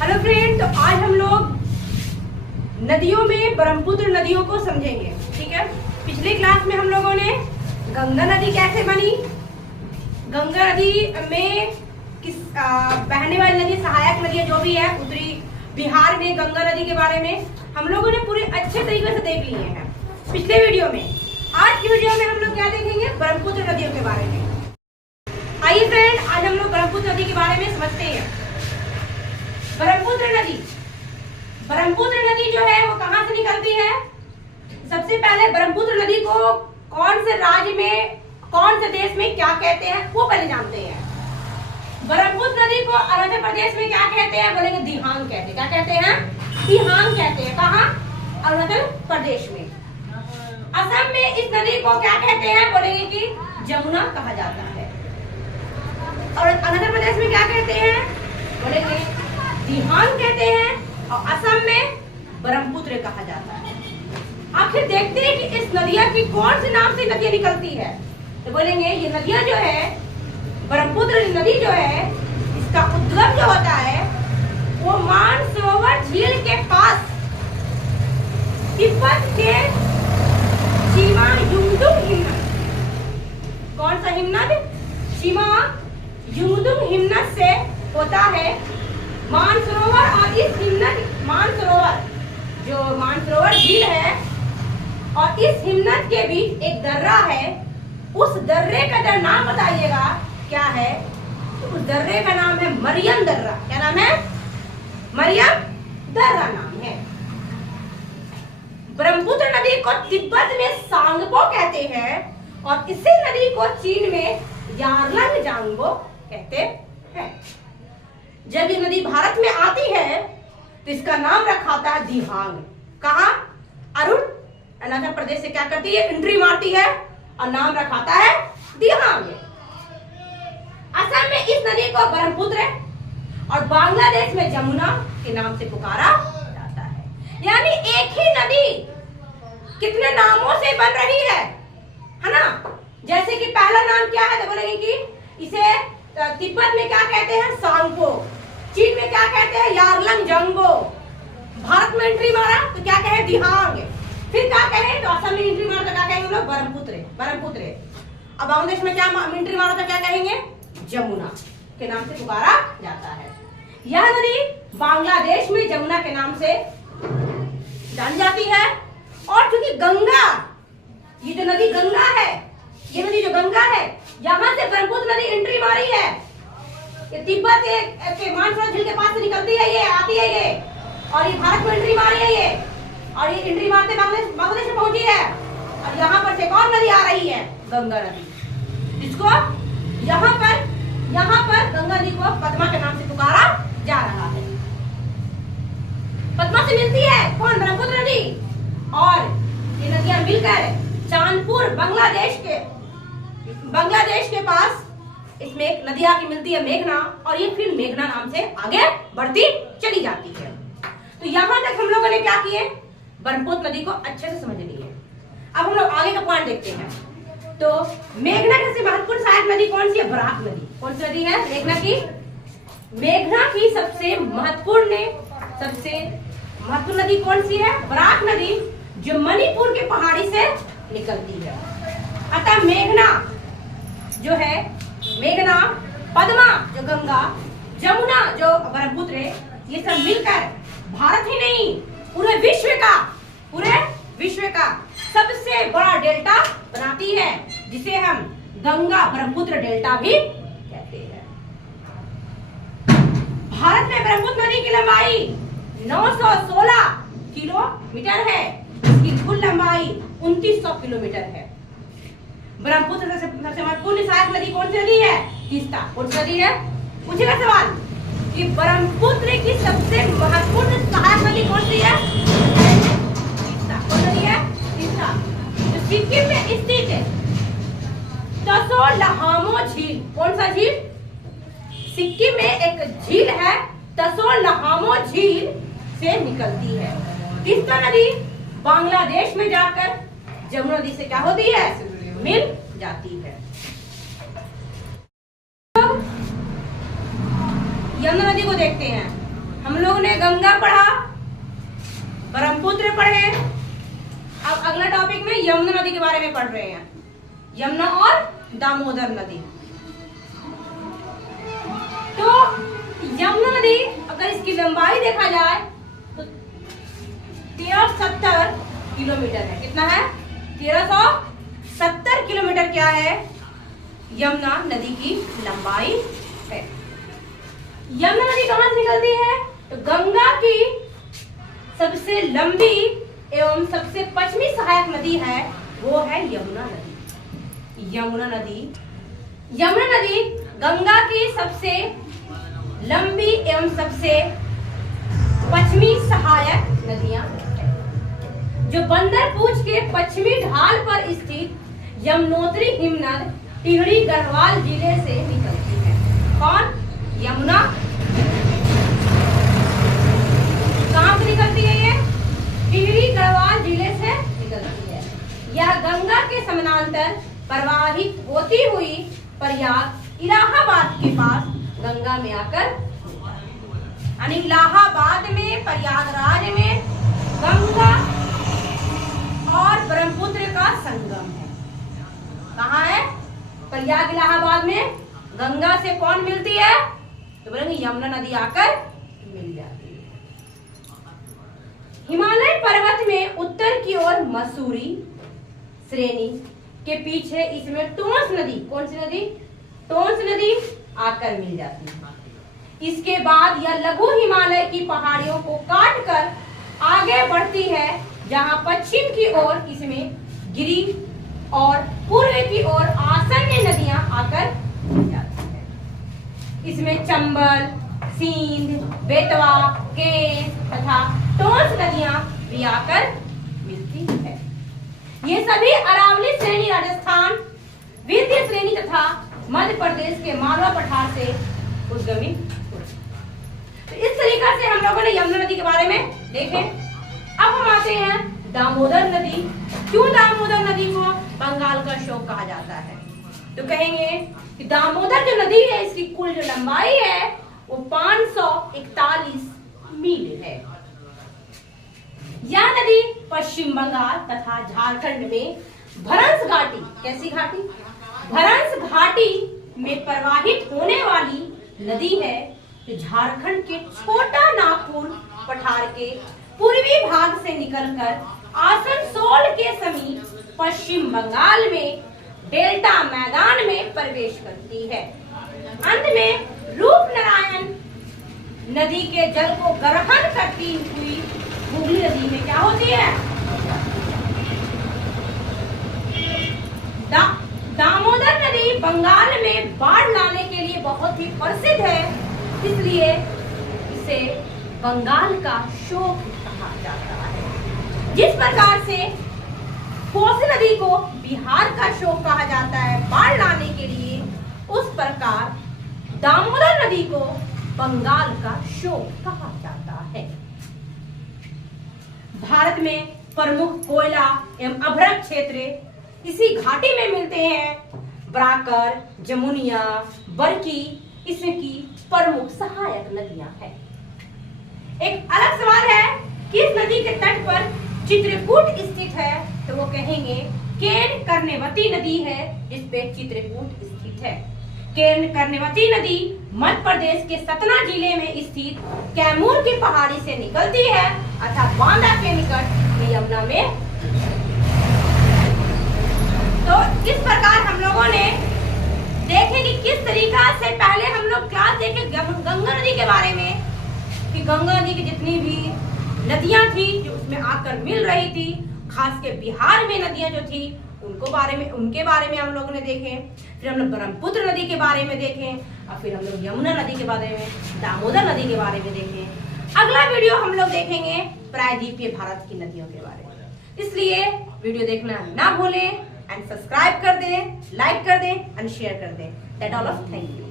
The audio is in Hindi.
हेलो फ्रेंड, तो आज हम लोग नदियों में ब्रह्मपुत्र नदियों को समझेंगे। ठीक है, पिछले क्लास में हम लोगों ने गंगा नदी कैसे बनी, गंगा नदी में किस बहने वाली नदी, सहायक नदियां जो भी है उत्तरी बिहार में गंगा नदी के बारे में हम लोगों ने पूरे अच्छे तरीके से देख लिए हैं पिछले वीडियो में। आज की वीडियो में हम लोग क्या देखेंगे, ब्रह्मपुत्र नदियों के बारे में। आइए फ्रेंड, आज हम लोग ब्रह्मपुत्र नदी के बारे में समझते हैं। ब्रह्मपुत्र नदी जो है वो कहां से निकलती है? सबसे पहले ब्रह्मपुत्र नदी को कौन से राज्य में, कौन से देश में क्या कहते हैं वो पहले जानते हैं। ब्रह्मपुत्र नदी को अरुणाचल प्रदेश में क्या कहते हैं? बोलेंगे दिहांग कहते हैं। क्या कहते हैं? दिहांग कहते हैं। कहां? अरुणाचल प्रदेश में। असम में इस नदी को क्या कहते हैं? बोलेंगे कि जमुना कहा जाता है। और अरुणाचल प्रदेश में क्या कहते हैं? बोलेंगे दिहांग कहते हैं। और असम में ब्रह्मपुत्र कहा जाता है। आखिर देखते हैं कि इस नदियां की कौन से नाम से नदियां निकलती है। तो बोलेंगे ये नदियां जो है, ब्रह्मपुत्र नदी जो है, इसका उद्गम जो होता है वो मानसरोवर झील के पास तिब्बत के सीमा युंगडुंग हिमनद, कौन सा हिमनद? सीमा युंगडुंग हिमनद से होता है मानसरोवर। और इस हिमनद, मानसरोवर जो मानसरोवर झील है और इस हिमनद के बीच एक दर्रा है। उस दर्रे का जरा नाम बताइएगा क्या है? तो उस दर्रे का नाम है मरियम दर्रा। क्या नाम है? मरियम दर्रा नाम है। ब्रह्मपुत्र नदी को तिब्बत में सांगपो कहते हैं और इसी नदी को चीन में यारलंग जांगबो कहते हैं। जब ये नदी भारत में आती है तो इसका नाम रखा था दिहांग। कहां? अरुणाचल प्रदेश से क्या करती है? एंट्री मारती है और नाम रखाता है दिहांग। असम में इस नदी को ब्रह्मपुत्र और बांग्लादेश में जमुना के नाम से पुकारा जाता है। यानी एक ही नदी कितने नामों से बन रही है ना? जैसे कि पहला नाम क्या है? तो बोलेंगे कि इसे तिब्बत में क्या कहते हैं? सांगपो। चीन में क्या कहते हैं? यारलंग जांगबो। भारत में एंट्री मारा तो क्या कहे? दिहांग। फिर क्या कहे? तो असम में एंट्री मारा तो क्या कहेंगे लोग? ब्रह्मपुत्र। अब बांग्लादेश में क्या एंट्री मारा तो क्या कहेंगे? जमुना के नाम से पुकारा जाता है। यह नदी बांग्लादेश में जमुना के नाम से जानी जाती है। और चूंकि गंगा, ये जो नदी गंगा है, ये नदी जो गंगा है, यहाँ से ब्रह्मपुत्र नदी एंट्री मारी है। ये तिब्बत के मानसरोवर झील के पास से निकलती है, ये आती है ये, और ये भारत में एंट्री मारी है ये, और ये एंट्री मारते बांग्लादेश में पहुंची है। और यहाँ पर से कौन नदी आ रही है? गंगा नदी। इसको यहाँ पर गंगा नदी को पद्मा के नाम से पुकारा जा रहा है। पद्मा से मिलती है कौन? ब्रह्मपुत्र नदी। और ये नदियां मिलकर चांदपुर बांग्लादेश के पास इसमें एक नदी आके मिलती है मेघना, और ये फिर मेघना नाम से आगे बढ़ती चली जाती है। तो यहां तक हम लोगों ने क्या किए? ब्रह्मपुत्र नदी को अच्छे से समझ लिए। अब हम लोग आगे का पॉइंट देखते हैं। तो मेघना की महत्वपूर्ण सहायक नदी कौन सी है? बराक नदी। कौन सी नदी है? मेघना की सबसे महत्वपूर्ण नदी कौन सी है? बराक नदी, जो मणिपुर के पहाड़ी से निकलती है। अतः मेघना, पद्मा जो गंगा, जमुना जो ब्रह्मपुत्र, ये सब मिलकर भारत ही नहीं पूरे विश्व का सबसे बड़ा डेल्टा बनाती है, जिसे हम गंगा ब्रह्मपुत्र डेल्टा भी कहते हैं। भारत में ब्रह्मपुत्र नदी की लंबाई 916 किलोमीटर है। इसकी कुल लंबाई 2900 किलोमीटर है। ब्रह्मपुत्र से सबसे महत्वपूर्ण सहायक नदी कौन सी नदी है? तीस्ता। कौन सी नदी है? पूछेगा सवाल कि ब्रह्मपुत्र की सबसे महत्वपूर्ण सहायक नदी कौन सी है? तीस्ता। कौन नदी है? तीस्ता। जो सिक्किम में स्थित है तसो लहामो झील। कौन सा झील? सिक्किम में एक झील है, तसो लहामो झील से निकलती है। तीस्ता नदी बांग्लादेश में जाकर जमुना नदी से क्या होती है? मिल जाती है। यमुना नदी को देखते हैं। हम लोग ने गंगा पढ़ा, ब्रह्मपुत्र पढ़े, अब अगला टॉपिक में यमुना नदी के बारे में पढ़ रहे हैं। यमुना और दामोदर नदी। तो यमुना नदी अगर इसकी लंबाई देखा जाए तो 1370 किलोमीटर है। कितना है? 1370 किलोमीटर क्या है? यमुना नदी की लंबाई है। यमुना नदी कहां से निकलती है? तो गंगा की सबसे लंबी एवं सबसे पश्चिमी सहायक नदी है, वो है यमुना नदी। यमुना नदी गंगा की सबसे लंबी एवं सबसे पश्चिमी सहायक नदियां हैं, जो बंदरपूछ के पश्चिमी ढाल पर स्थित यमुनोत्री हिमनद टिहरी गढ़वाल जिले से निकलती है। कौन? यमुना। कहां से निकलती है ये? टिहरी गढ़वाल जिले से निकलती है। यह गंगा के समानांतर प्रवाहित होती हुई प्रयाग इलाहाबाद के पास गंगा में आकर, यानी इलाहाबाद में, प्रयागराज में गंगा और ब्रह्मपुत्र का संगम है। कहाँ है? प्रयाग इलाहाबाद में गंगा से कौन मिलती है? तो बोलेंगे यमुना नदी आकर मिल जाती है। हिमालय पर्वत में उत्तर की ओर मसूरी श्रेणी के पीछे इसमें टोंस नदी, कौन सी नदी? टोंस नदी आकर मिल जाती है। इसके बाद यह लघु हिमालय की पहाड़ियों को काटकर आगे बढ़ती है, जहां पश्चिम की ओर इसमें गिरी और पूर्व की ओर आसन्न नदियां आकर मिल जाती है। इसमें चंबल, सींध, बेतवा, केस तथा टोंस नदियां भी आकर मिलती है। ये सभी अरावली श्रेणी राजस्थान, विंध्य श्रेणी तथा मध्य प्रदेश के मालवा पठार से उद्गमित होती है। तो इस तरीका से हम लोगों ने यमुना नदी के बारे में देखे। अब हम आते हैं दामोदर नदी। क्यों दामोदर नदी को बंगाल का शोक कहा जाता है? तो कहेंगे कि दामोदर जो नदी है, इसकी कुल जो लंबाई है वो 541 मील है। यह नदी पश्चिम बंगाल तथा झारखंड में भरंस घाटी, कैसी घाटी? भरंस घाटी में प्रवाहित होने वाली नदी है, जो झारखंड के छोटा नागपुर पठार के पूर्वी भाग से निकलकर आसनसोल के समीप पश्चिम बंगाल में डेल्टा मैदान में प्रवेश करती है। अंत में रूपनारायण नदी के जल को ग्रहण करती हुई हुगली नदी में क्या होती है? दामोदर नदी बंगाल में बाढ़ लाने के लिए बहुत ही प्रसिद्ध है, इसलिए इसे बंगाल का शोक कहा जाता है। जिस प्रकार से कोसी नदी को बिहार का शोक कहा जाता है बाढ़ लाने के लिए, उस प्रकार दामोदर नदी को बंगाल का शोक कहा जाता है। भारत में प्रमुख कोयला एवं अभ्रक क्षेत्र इसी घाटी में मिलते हैं। ब्राकर, जमुनिया, बरकी इसकी प्रमुख सहायक नदियां हैं। एक अलग सवाल है कि इस नदी के तट पर चित्रकूट स्थित है, तो वो कहेंगे केन कर्णवती नदी है, जिस पे चित्रकूट स्थित है। केन कर्णवती नदी मध्य प्रदेश के सतना जिले में स्थित कैमूर की पहाड़ी से निकलती है, अर्थात बांदा के निकट यमुना में। तो इस प्रकार हम लोगों ने देखे कि किस तरीका से, पहले हम लोग क्लास देखे गंगा नदी के बारे में, कि गंगा नदी की जितनी भी नदियां थी जो उसमें आकर मिल रही थी, खास के बिहार में नदियां जो थी उनके बारे में हम लोगों ने देखे। फिर हम लोग ब्रह्मपुत्र नदी के बारे में देखे, और फिर हम लोग यमुना नदी के बारे में, दामोदर नदी के बारे में देखे। अगला वीडियो हम लोग देखेंगे प्रायद्वीपीय भारत की नदियों के बारे में। इसलिए वीडियो देखना ना भूलें एंड सब्सक्राइब कर दें, लाइक कर दें एंड शेयर कर दें। That all of thank you.